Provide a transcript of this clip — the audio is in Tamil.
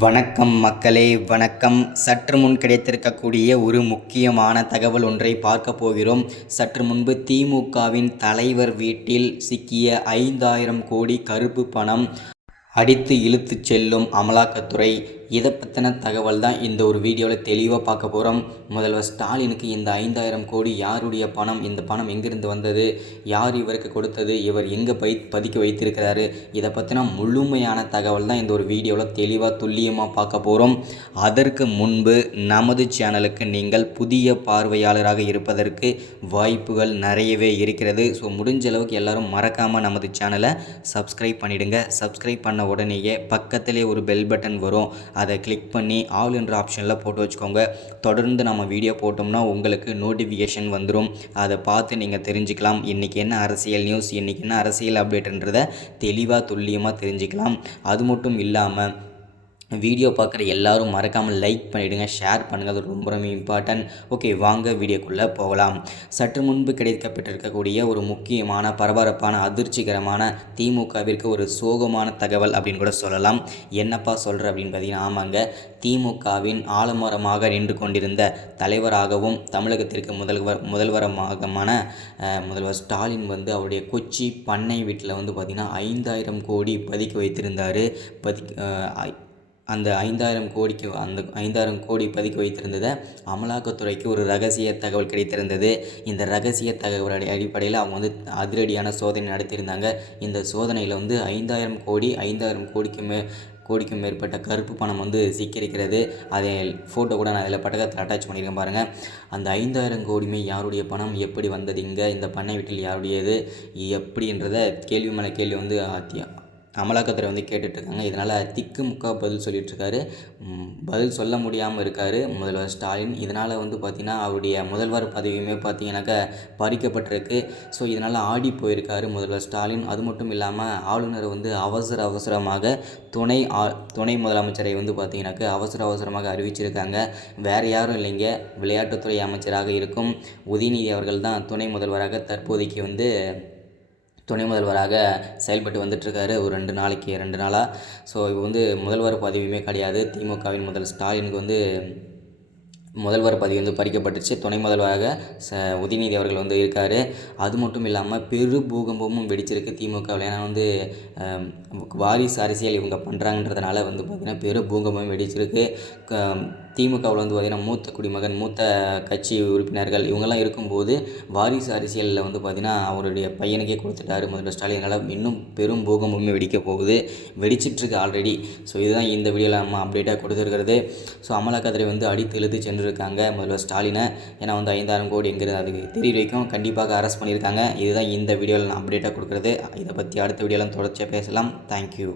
வணக்கம் மக்களே, வணக்கம். சற்று முன் கிடைத்திருக்கக்கூடிய ஒரு முக்கியமான தகவல் ஒன்றை பார்க்க போகிறோம். சற்று முன்பு திமுகவின் தலைவர் வீட்டில் சிக்கிய 5000 கோடி கருப்பு பணம் அடித்து இழுத்துச் செல்லும் அமலாக்கத்துறை. இதை பற்றின தகவல் தான் இந்த ஒரு வீடியோவில் தெளிவாக பார்க்க போகிறோம். முதல்வர் ஸ்டாலினுக்கு இந்த 5000 கோடி யாருடைய பணம், இந்த பணம் எங்கிருந்து வந்தது, யார் இவருக்கு கொடுத்தது, இவர் எங்கே பதுக்கி வைத்திருக்கிறாரு, இதை பற்றின முழுமையான தகவல் தான் இந்த ஒரு வீடியோவில் தெளிவாக துல்லியமாக பார்க்க போகிறோம். அதற்கு முன்பு நமது சேனலுக்கு நீங்கள் புதிய பார்வையாளராக இருப்பதற்கு வாய்ப்புகள் நிறையவே இருக்கிறது. ஸோ முடிஞ்ச அளவுக்கு எல்லோரும் மறக்காமல் நமது சேனலை சப்ஸ்கிரைப் பண்ணிவிடுங்க. சப்ஸ்கிரைப் பண்ண உடனேயே பக்கத்திலே ஒரு பெல் பட்டன் வரும், அதை கிளிக் பண்ணி ஆல் என்ற ஆப்ஷனில் போட்டு வச்சுக்கோங்க. தொடர்ந்து நம்ம வீடியோ போட்டோம்னா உங்களுக்கு நோட்டிஃபிகேஷன் வந்துடும். அதை பார்த்து நீங்கள் தெரிஞ்சுக்கலாம். இன்றைக்கி என்ன அரசியல் நியூஸ், இன்றைக்கி என்ன அரசியல் அப்டேட்ன்றதை தெளிவாக துல்லியமாக தெரிஞ்சுக்கலாம். அது மட்டும் இல்லாமல் வீடியோ பார்க்குற எல்லோரும் மறக்காமல் லைக் பண்ணிவிடுங்க, ஷேர் பண்ணுங்கள், அது ரொம்ப ரொம்ப இம்பார்ட்டன்ட். ஓகே, வாங்க வீடியோக்குள்ளே போகலாம். சற்று முன்பு கிடைக்கப்பட்டிருக்கக்கூடிய ஒரு முக்கியமான பரபரப்பான அதிர்ச்சிகரமான திமுகவிற்கு ஒரு சோகமான தகவல் அப்படின்னு கூட சொல்லலாம். என்னப்பா சொல்கிற அப்படின்னு பார்த்தீங்கன்னா, ஆமாங்க, திமுகவின் ஆலமரமாக நின்று கொண்டிருந்த தலைவராகவும் தமிழகத்திற்கு முதல்வரமான முதல்வர் ஸ்டாலின் வந்து அவருடைய கொச்சி பண்ணை வீட்டில் வந்து பார்த்திங்கன்னா 5000 கோடி பதுக்கி வைத்திருந்தார். அந்த 5000 கோடி பதுக்கி வைத்திருந்ததை அமலாக்கத்துறைக்கு ஒரு ரகசிய தகவல் கிடைத்திருந்தது. இந்த ரகசிய தகவல் அடிப்படையில் அவங்க வந்து அதிரடியான சோதனை நடத்தியிருந்தாங்க. இந்த சோதனையில் வந்து 5000 கோடிக்கும் மேற்பட்ட கருப்பு பணம் வந்து சிக்கியிருக்கிறது. அதை ஃபோட்டோ கூட நான் அதில் பட்டகத்தில் அட்டாச் பண்ணியிருக்கேன் பாருங்கள். அந்த 5000 கோடியுமே யாருடைய பணம், எப்படி வந்தது, இங்கே இந்த பண்ணை வீட்டில் யாருடையது, எப்படின்றத கேள்வி மேலே கேள்வி வந்து அமலாக்கத்துறை வந்து கேட்டுட்ருக்காங்க. இதனால் திக்கு முக்கா பதில் சொல்லிகிட்ருக்காரு. பதில் சொல்ல முடியாமல் இருக்கார் முதல்வர் ஸ்டாலின். இதனால் வந்து பார்த்திங்கன்னா அவருடைய முதல்வர் பதவியுமே பார்த்திங்கனாக்கா பறிக்கப்பட்டிருக்கு. ஸோ இதனால் ஆடி போயிருக்காரு முதல்வர் ஸ்டாலின். அது மட்டும் இல்லாமல் ஆளுநர் வந்து அவசரமாக துணை முதலமைச்சரை வந்து பார்த்திங்கனாக்கா அவசரமாக அறிவிச்சிருக்காங்க. வேறு யாரும் இல்லைங்க, விளையாட்டுத்துறை அமைச்சராக இருக்கும் உதயநிதி அவர்கள் தான் துணை முதல்வராக செயல்பட்டு வந்துட்டுருக்காரு ஒரு 2 நாளாக. ஸோ இப்போ வந்து முதல்வர் பதவியுமே கிடையாது. திமுகவின் ஸ்டாலினுக்கு வந்து முதல்வர் பதவி வந்து பறிக்கப்பட்டுச்சு. துணை முதல்வராக உதயநிதி அவர்கள் வந்து இருக்கார். அது மட்டும் இல்லாமல் பெரு பூகம்பமும் வெடிச்சிருக்கு திமுகவில். ஏன்னா வந்து வாரிசு அரசியல் இவங்க பண்ணுறாங்கன்றதுனால வந்து பார்த்திங்கன்னா பெரு பூகம்பம் வெடிச்சிருக்கு. திமுகவில் வந்து பார்த்திங்கன்னா மூத்த குடிமகன், மூத்த கட்சி உறுப்பினர்கள் இவங்கெல்லாம் இருக்கும்போது வாரிசு அரசியலில் வந்து பார்த்திங்கன்னா அவருடைய பையனுக்கே கொடுத்துட்டாரு முதல்வர் ஸ்டாலினால். இன்னும் பெரும் பூகம்பமே வெடிக்க போகுது, வெடிச்சிட்ருக்கு ஆல்ரெடி. ஸோ இதுதான் இந்த வீடியோவில் நம்ம அப்டேட்டாக கொடுத்துருக்கிறது. ஸோ அமலாக்கத்துறை வந்து அடித்து இழுத்து சென்றிருக்காங்க முதல்வர் ஸ்டாலினை. ஏன்னா வந்து 5000 கோடி எங்கிறது அதுக்கு தெரிய வரைக்கும் கண்டிப்பாக அரெஸ்ட் பண்ணியிருக்காங்க. இதுதான் இந்த வீடியோவில் நான் அப்டேட்டாக கொடுக்குறது. இதை பற்றி அடுத்த வீடியோலாம் தொடர்ச்சியாக பேசலாம். தேங்க்யூ.